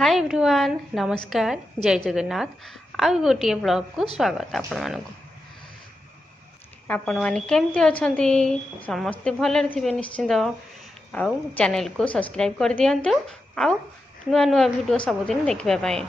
Hi everyone नमस्कार जय जगन्नाथ आउ गोटे ब्लॉग को स्वागत आपण माने केमती अछंती समस्ते भलरे थिबे निश्चिंत आउ चैनल को सब्सक्राइब कर दियंतु आउ नुआ नुआ वीडियो सबुदिन देखिबा पई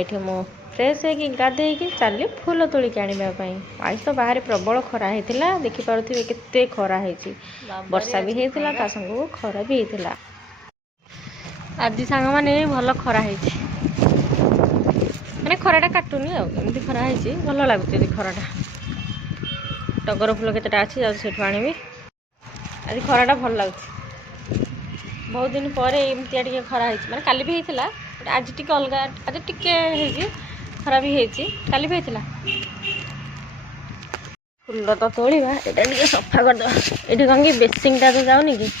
एठी मो फ्रेश है कि गाधे कि चली फूल तोली के आनिबा पई आज तो बाहर प्रबल खरा हेतिला देखि पारुथिबे केते खरा हेची वर्षा भी हेतिला ता संग खरा भी हेतिला आज सांग मैंने भल खरा मैंने खराटा काटुनी आमती खरा भल लगुच खराटा टगर फूल केतेटा अच्छी जाऊँ आनी आज खराटा भल लगुच बहुत दिन पर एमती टे खरा मैंने काली भी होता आज टी अलग आज टे खरा भी काली भी होता फूल तो तोड़ा यहाँ सफा करदे ये कौन कि बेसिंगटा तो जाऊनी कि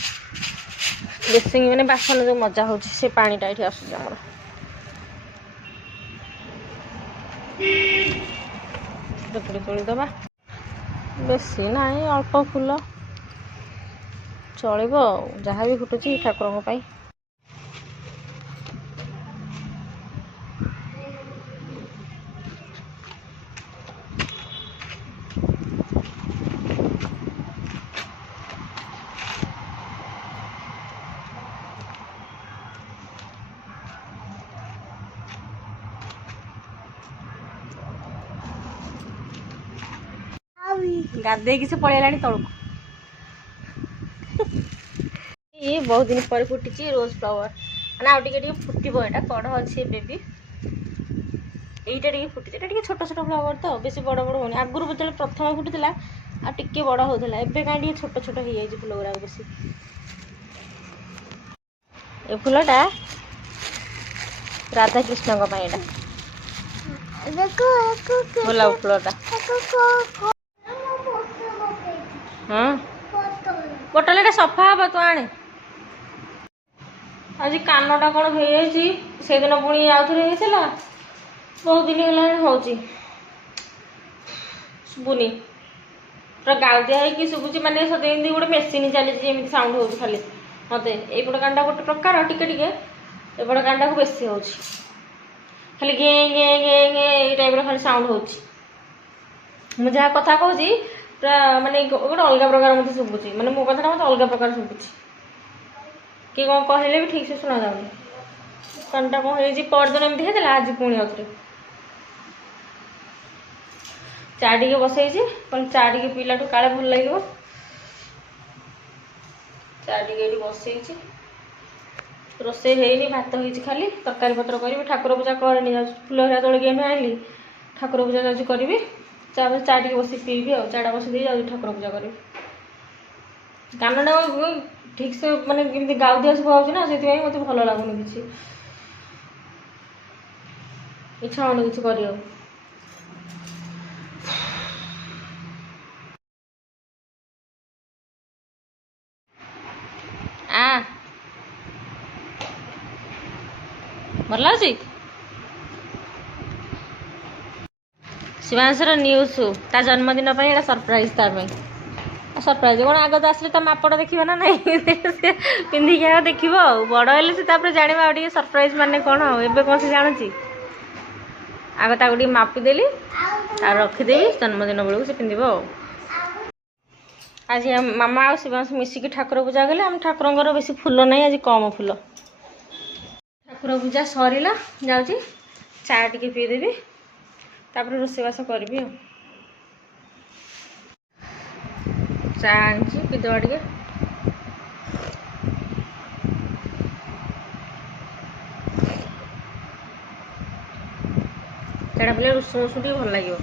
बेसिंग मैंने बासन जो मजा हो से पानीटा ये आसमर तोड़ीदबा बेसी ना अल्प फूल चलो जहाँ भी फुटुची ठाकुर गाधे कि से पड़ेगा तलक ये बहुत दिन पर फुटी रोज फ्लावर मैंने आउ टे फुटब यहाँ कड़ अच्छे बेबी यहीटा टे फुटी छोट छोट फ्लावर तो बेस बड़ बड़ होनी आगुरी जो प्रथम फुटुला टे बड़ होता है कहीं छोट छोट हो जाए फूल गुरा बेस ये फूलटा राधाकृष्ण गोलाप फूलटा हाँ बोटल एटा सफा हम तू आने आज कानटा कौन से दिन पुणी आउ थे होता बहुत दिन है शुभुनी पूरा गाउदिया है शुभुची मानने सदैव गोटे मेसीन चली साउंड हो खाली मत यपट कानटा गोटे प्रकार टिके एपट कानटा को बेसी हो खाली गे गे गे गे टाइप खाली साउंड हो जहाँ कथा कहूँ पूरा माने गोटे अलग प्रकार मत शुभुची माने मो कथा मत अलग प्रकार शुभुची कि कौन कहले भी ठीक से शुणा जाऊनी कानटा कौन हो परदिन एमती होता आज पुणी आउे चा टे बसई कौन चा टे पीला काले भल लगे चा टे बसई रोसे है भात हो खाली तरकारी पत्र करी ठाकुर पूजा करनी फूल हरा तोलिक आनी ठाकुर पूजा जाऊँ करी चा टे बस पीबी आ चाटा बस दे जाऊँ ठाकुर पूजा करी कानटा ठीक से माने कमी गाउदिया सब हो मत भल लगुनि कि इच्छा होनी कि कर भल लगे शिवांशर न्यूज ता जन्मदिन पर सरप्राइज तार सरप्राइज कौन आग तो आसले तो मापट देखा ना नहीं पिंधिक आग देख बड़ हेल्ले से जाना आगे सरप्राइज माने कौन एवं कौन से जानूँ आग ताक मापिदेली और रखीदेवी जन्मदिन बेलू से पिंध आज मामा आ शिवांश मिसिकी ठाकुर पूजा कले आम ठाकुर बेसी फूल ना आज कम फूल ठाकुर पूजा सरला जाऊँगी चा टे पीदेवी तापर रोषेबास करी चा आनी पीदवा टे चाटा पीले रुसु रुसु टे भल लगे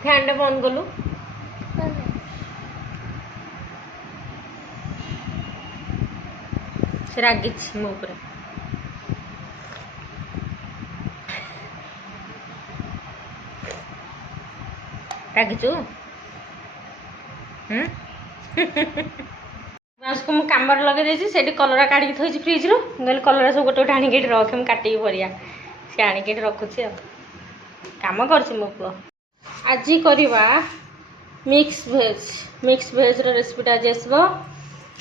फैन बंद कलु से रागी मो ऊपर रागिचु को मुझे कम लगे से कलरा काढ़ी थी फ्रिज रू कहली कलरा सब गोटे गोटे आणिक रख मुझे काटिकी परिया सी आणिक रखुची कम कर मो पुओ आज करवा मिक्स भेज रेसिपीटा आज आसब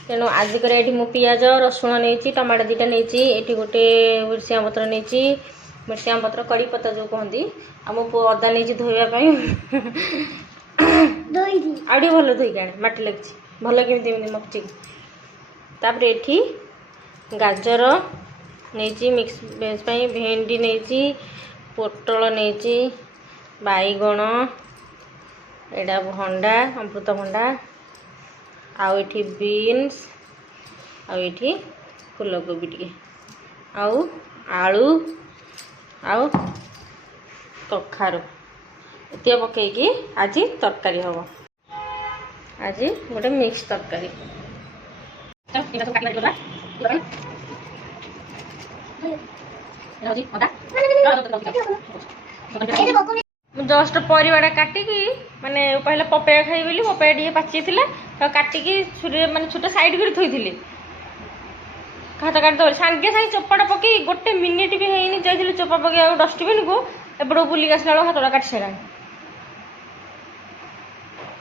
तेणु आजिक ये मु पिज रसुण नहीं टमाटो दीटा नहीं ये गोटे मिर्सिया पत्र नहीं मिर्सिया पत्र कड़ी पत्ता जो कहती आ मो पु अदा नहीं धोवाई आड़ी भल धोईक आने मटी लगी भल केमी मकची ये गाजर नहीं मिक्स वेज भेंडी नहीं पोटल नहीं बैगण एटा भंडा अमृतभंडा आउ ये बीन्स आउ ये फूलकोबी टे आउ आलू आउ कखारू ये पकईकि आज तरकारी हम आज गोटे मिक्स तरकारी जस्ट परिवाटा काटिकी माने पहले पपया खाई बोली पपया टे पाची तो काटिकी छुरी माने छोटा साइड कर थोड़ी हाथ काटिदेव सागे सागे चोपाटा पकई गोटे मिनिट भी है जाइए चोपा पकई डस्टबिन को एपट बुलिक आसला हाथटा काटि सारा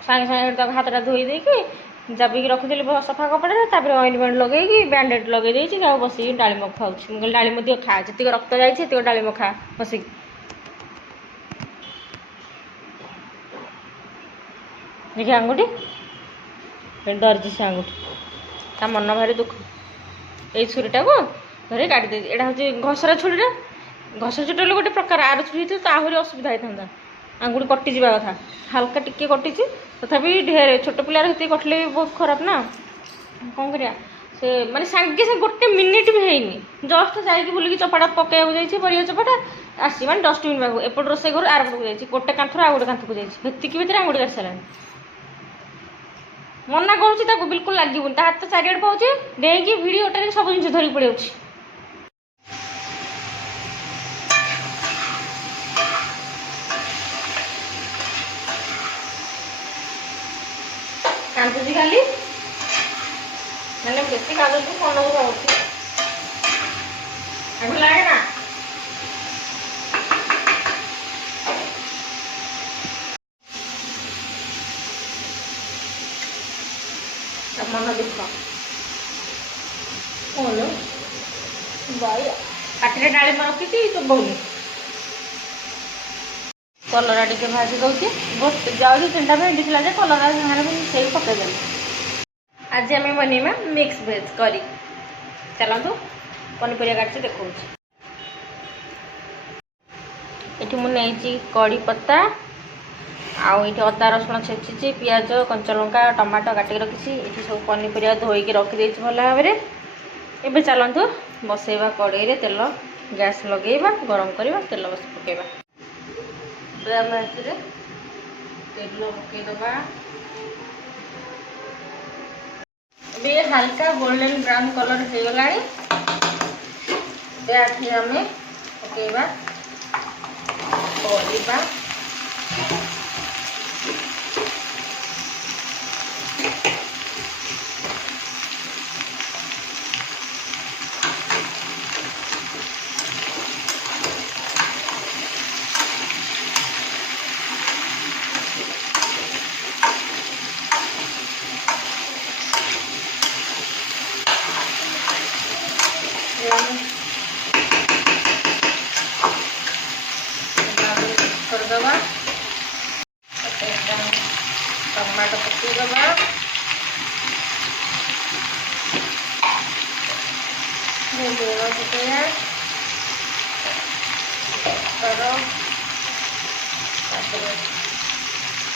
सागे सागे हाथटा धोई देकी जाबिकी रखी सफा कपड़े ऑइंटमेंट लगे बैंडेड लगे बस डालिम खाऊँ मुझे डालिम दियो खा जी रक्त जाती डालिम खा बसिक देखिए आंगुठी डरजी से आंगुठी ता मन भारी दुख ये छुरीटा को धरे काटी दे एटा हूँ घसरा छुरीटा घसरा छुरी गोटे प्रकार आर छुरी तो आहरी असुविधा होता आंगुठी कटि जा कथा हाल्का टिके कटि तथापि ढेर छोट पिलार हेतु कटले भी बहुत खराब ना कौन करिया से माने सांगे से गोटे मिनिट भी हैनी जस्ट जाइए बुलिकी चपाटा पकड़ा जाइए परिया चपाटा आसी माने डस्टबिन पाक एपट रोसे घर आर पटक जाइए गोटे कांथर आ गोटे कांथक जाइए भितर आंगुठी काटि सारा मना करूँ बिल्कुल लगे हाथ तो चारिड़े पाँच डेईकी भिड़ोटे सब जिन धरिक पड़े कांदुची खाली मैंने बेसी कांदुची मन को लगे ना मन दुख काटे डालिम रखी तो बोली कलरा टे भाजी दूसरी जाऊँगी 3टा भेंडी थी कलरा से पकईदे आज आम बनवा मिक्स भेज करी चलतु पनीपरिया काटि देखा ये मुझे कड़ी पत्ता आउ ये अदा रसुण छेची पियाज कंचा लंका टमाटो काटिक रखी ये सब पनीपरिया धोईकी रखिदे भल भाव में एवं चलतु बसैवा कड़े तेल गैस लगेगा गरम करवा तेल बस पकेबा तेल पकईदबा ये हल्का गोल्डन ब्राउन कलर हो गला आम पकेबा परिबा करदबा टमाटो पकईदबा लूण पकईया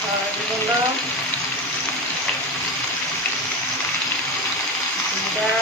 हलदी गुंड जीरा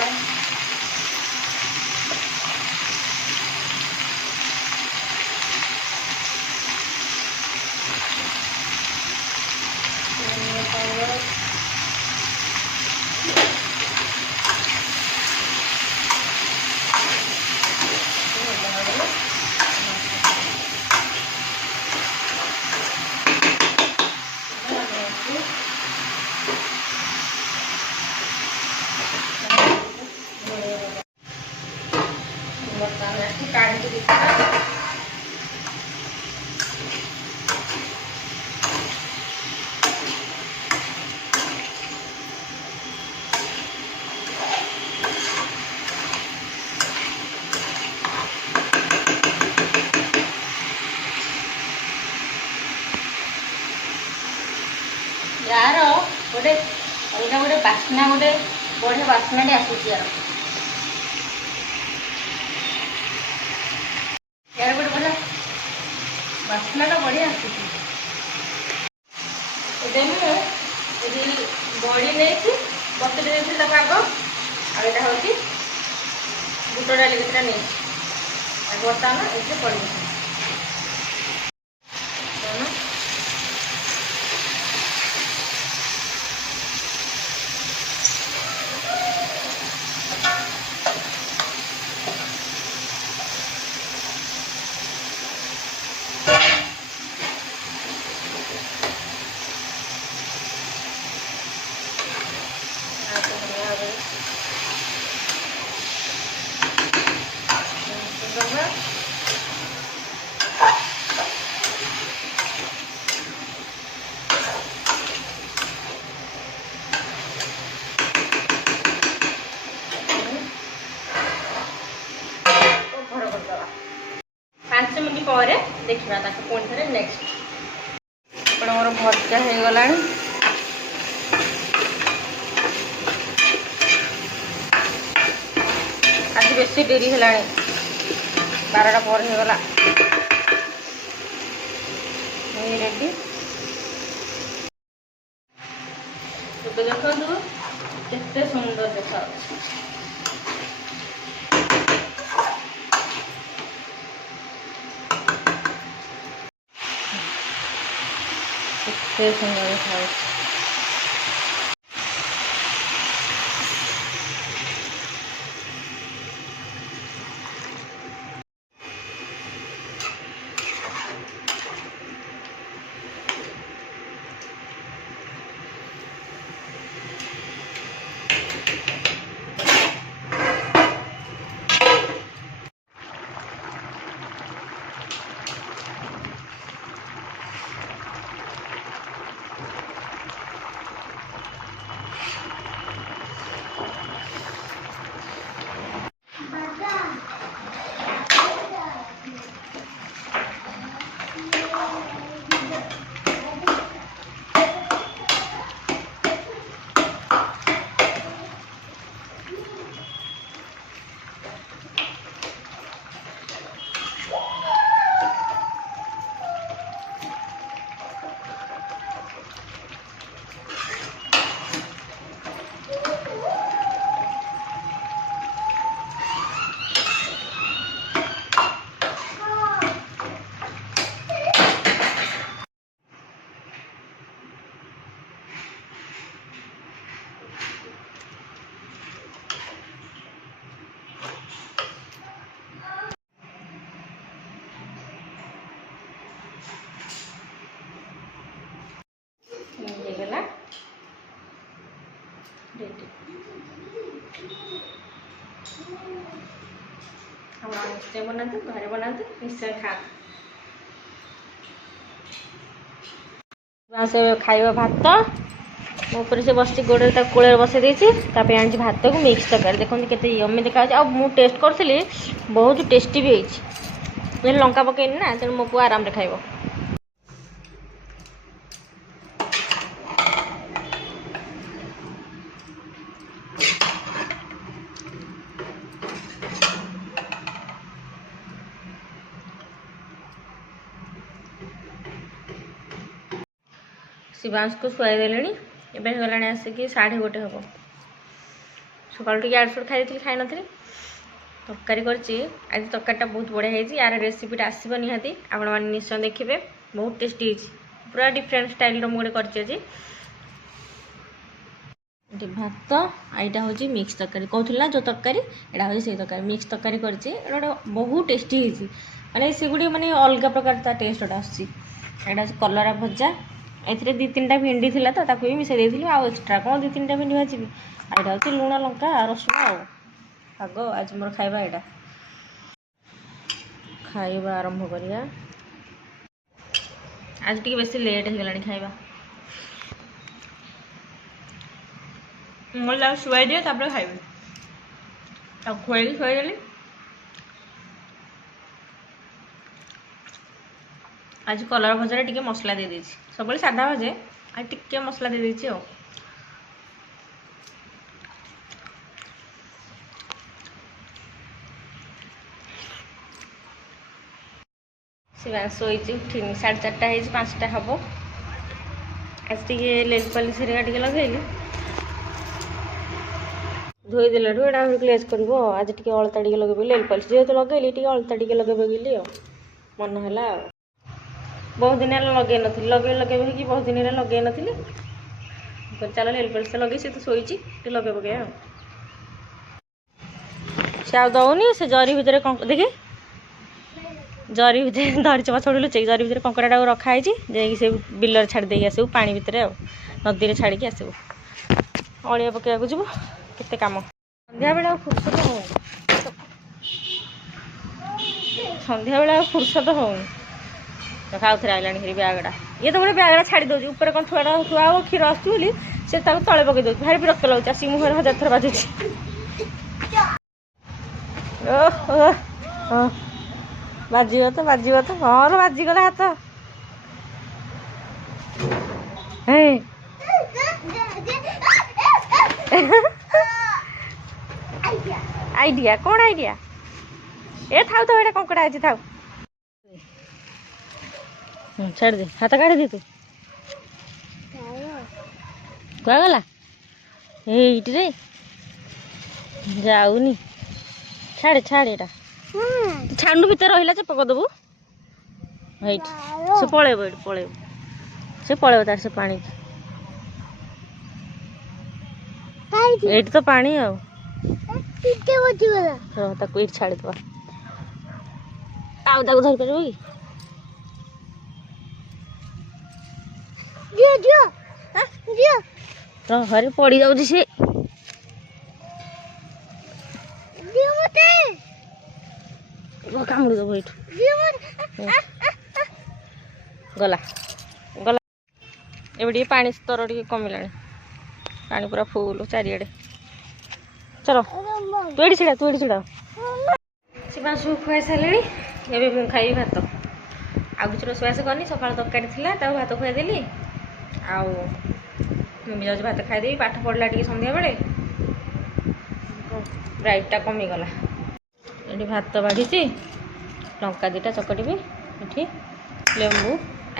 गोटे अलग गोटे बास्ना गोटे बढ़िया बास्नाटे आसूसी यार गोटे बढ़िया बास्नाटा बढ़िया आसूसी ଏବେ ମୁଁ ଏଠି ବଡ଼ି ନେଇକି ବତୁରି ଦେଇଥିଲି ତାକୁ ଆଗ ଆଉ ଏଇଟା ହେଉଛି ବୁଟ ଡାଲି କେତେଟା ନେଇଛି ଆଉ ବର୍ତ୍ତମାନ ଏଥିରେ ପଡ଼ିବ ପରେ ଦେଖିବା ତାକୁ ପୁଣି ଥରେ ନେକ୍ସଟ ଆପଣଙ୍କର ଭଜା ହେଇଗଲାଣି ଆଜି ବେଶୀ ଡେରି ହେଲାଣି 12ଟା ପରେ ହେଇଗଲା ରେଡି ଏବେ ଦେଖନ୍ତୁ କେତେ ସୁନ୍ଦର ଦେଖାଯାଉଛି କେତେ ସୁନ୍ଦର ଦେଖାଯାଉଛି ହେଇଗଲା ରେଡି ଆପଣ ନିଶ୍ଚୟ ବନାନ୍ତୁ ଘରେ ବନାନ୍ତୁ ନିଶ୍ଚୟ ଖାଆନ୍ତୁ ସେ ଖାଇବା ଭାତ ମୋ ଉପରେ ସେ ବସିଛି ଗୋଡ଼ରେ ତାକୁ କୋଳରେ ବସେଇ ଦେଇଛି ତାପରେ ଆଣିଛି ଭାତକୁ ମିକ୍ସ ତରକାରୀ ଦେଖନ୍ତୁ କେତେ ୟମି ଦେଖାଯାଉଛି ଆଉ ମୁଁ ଟେଷ୍ଟ କରିଥିଲି ବହୁତ ଟେଷ୍ଟି ବି ହେଇଛି ଲଙ୍କା ପକେଇନି ନା ତେଣୁ ମୋ ପୁଅ ଆରାମରେ ଖାଇବ शिवांश को शुआई देले एवं होगा आसिक 1:30 हम सकाल टे आड़सड़ खाई खाई नी तरकारी कर आज तरकारीटा बहुत बढ़िया है यार रेसिपीटा आसो निहाती आपण मैंने निश्चय देखिए बहुत टेस्टी पूरा डिफरेंट स्टाइल मुझे कर भात आईटा हूँ मिक्स तरकारी कहूँ ना जो तरकारी यहाँ हूँ से तरकारी मिक्स तरकारी कर बहुत टेस्टी माने सेगुड़ी माने अलग प्रकार टेस्ट गोटे आसा कलरा भजा एथिरे 2-3टा भिंडी थिला तो ताकू भी मिसाई देथिलु आ एक्स्ट्रा कोन 2-3टा भिंडी भाजीबी आइटा होची लूण लंका रसुण आ आगो आज मोर खाइबा एटा खाइबा आरंभ करिया आज टी बेसी लेट हो गलानी खाइबा मोला शुआई दियो तापर खाइबे आ खोई देली आज कलर भजा टिके मसला दे देछि सब सादा भजे आज टिके मसला दे देछि ଶିବାଂଶ ଶୋଇଛି ଉଠିନି 4:30 ହେଇଛି 5ଟା ହେବ। ଆଜି ଟିକେ ନେଲ୍ ପଲିସ୍ ହେରିକା ଟିକେ ଲଗେଇଲି ଧୋଇ ଦେଲାଠୁ ଏଇଟା ଆହୁରି ଗ୍ଲେଜ୍ କରିବ। ଆଜି ଟିକେ ଅଳତା ଟିକେ ଲଗେଇବି ନେଲ୍ ପଲିସ୍ ଯେହେତୁ ଲଗେଇଲି ଟିକେ ଅଳତା ଟିକେ ଲଗେଇବି ବୋଲି ଆଉ ମନ ହେଲା ଆଉ। ବହୁତ ଦିନ ହେଲା ଲଗେଇ ନଥିଲି ଲଗେଇବି ହେଇକି ବହୁତ ଦିନ ହେଲା ଲଗେଇ ନଥିଲି। ଚାଲ ନେଲ୍ ପଲିସ୍ ଲଗେଇ ସେ ତ ଶୋଇଛି ଟିକେ ଲଗେଇ ପକେଇବା ଆଉ। ସେ ଆଉ ଦଉନି ସେ ଜରି ଭିତରେ ଦେଖି ଜରି ଭିତରେ ଧରିଛ ପଛପଟୁ ଲୁଚେଇକି ଜରି ଭିତରେ କଙ୍କଡ଼ାଟାକୁ ରଖା ହେଇଛି ଯାଇକି ସେ ବିଲରେ ଛାଡ଼ି ଦେଇକି ଆସିବୁ ପାଣି ଭିତରେ ଆଉ ନଦୀରେ ଛାଡ଼ିକି ଆସିବୁ। ଅଳିଆ ପକେଇବାକୁ ଯିବୁ କେତେ କାମ ସନ୍ଧ୍ୟାବେଳେ ଆଉ ଫୁର୍ସତ ହଉନି ସନ୍ଧ୍ୟାବେଳେ ଆଉ ଫୁର୍ସତ ହଉନି। ଖାଉଥରେ ଆଇଲାଣି ହେରି ବ୍ୟାଗଟା ଇଏ ତ ଗୋଟେ ବ୍ୟାଗଟା ଛାଡ଼ି ଦେଉଛି ଉପରେ କ'ଣ ଥୁଆ ହବ କ୍ଷୀର ଆସୁଛି ବୋଲି ସେ ତାକୁ ତଳେ ପକେଇ ଦେଉଛି ଭାରି ବିରକ୍ତ ଲାଗୁଛି। ଆସିକି ମୁହଁରେ 1000 ଥର ବାଜୁଛି। ଓହୋ ବାଜିବ ତ ମୋର ବାଜିଗଲା ହାତ। ଆଇଡ଼ିଆ କ'ଣ ଆଇଡ଼ିଆ ଏ ଥାଉ ତ ଏଇଟା କଙ୍କଡ଼ା ଅଛି ଥାଉ ଛାଡ଼ିଦେ ହାତ କାଢ଼ିଦେ ତୁ କୁଆଗଲା ଏଇଟିରେ ଯାଉନି ଛାଡ଼େ ଏଇଟା ଛାଡୁନୁ ଭିତରେ ରହିଲା ଯେ ପକଦବୁ ଏଇଠି ସେ ପଳେଇବ ତାର ସେ ପାଣି ଏଇଠି ତ ପାଣି ଆଉ ତାକୁ ଏଇଠି ଛାଡ଼ିଦବା ଆଉ ତାକୁ ଧରିପାରିବ କି ଘରେ ପଡ଼ି ଯାଉଛି ସେ କାମୁଡ଼ି ଦେବ ଏଇଠୁ ଗଲା ଏବେ ଟିକେ ପାଣି ସ୍ତର ଟିକେ କମିଲାଣି ପାଣି ପୁରା ଫୁଲ ଚାରିଆଡ଼େ। ଚଲ ତୁ ଏଠି ଛିଡ଼ା ଶିବାଂଶକୁ ଖୁଆଇ ସାରିଲେଣି ଏବେ ମୁଁ ଖାଇବି ଭାତ। ଆଉ କିଛି ରୋଷେଇବାସ କରିନି ସକାଳ ତରକାରୀ ଥିଲା ତାକୁ ଭାତ ଖୁଆଇଦେଲି ଆଉ ମୁଁ ବି ଯାଉଛି ଭାତ ଖାଇଦେବି। ପାଠ ପଢ଼ିଲା ଟିକେ ସନ୍ଧ୍ୟାବେଳେ ବ୍ରାଇଟ୍ଟା କମିଗଲା। ଏଠି ଭାତ ବାଢ଼ିଛି ଲଙ୍କା ଦୁଇଟା ଚକଟିବି ଏଠି ଲେମ୍ବୁ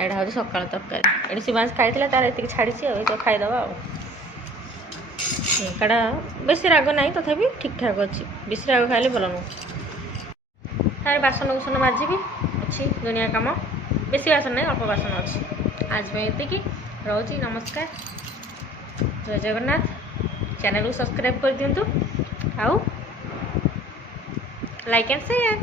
ଏଇଟା ହେଉଛି ସକାଳ ତରକାରୀ। ଏଠି ଶିବାଂଶ ଖାଇଥିଲା ତାର ଏତିକି ଛାଡ଼ିଛି ଆଉ ଏଇଟା ଖାଇଦେବା ଆଉ। ଲଙ୍କାଟା ବେଶୀ ରାଗ ନାହିଁ ତଥାପି ଠିକ୍ଠାକ୍ ଅଛି ବେଶୀ ରାଗ ଖାଇଲେ ଭଲ ନୁହଁ। ତାର ବାସନ ମାଜିବି ଅଛି ଦୁନିଆ କାମ ବେଶୀ ବାସନ ନାହିଁ ଅଳ୍ପ ବାସନ ଅଛି। ଆଜି ପାଇଁ ଏତିକି ରହୁଛି ନମସ୍କାର ଜୟ ଜଗନ୍ନାଥ। ଚ୍ୟାନେଲକୁ ସବସ୍କ୍ରାଇବ୍ କରିଦିଅନ୍ତୁ ଆଉ ଲାଇକ୍ ଆଣ୍ଡ ସେୟାର।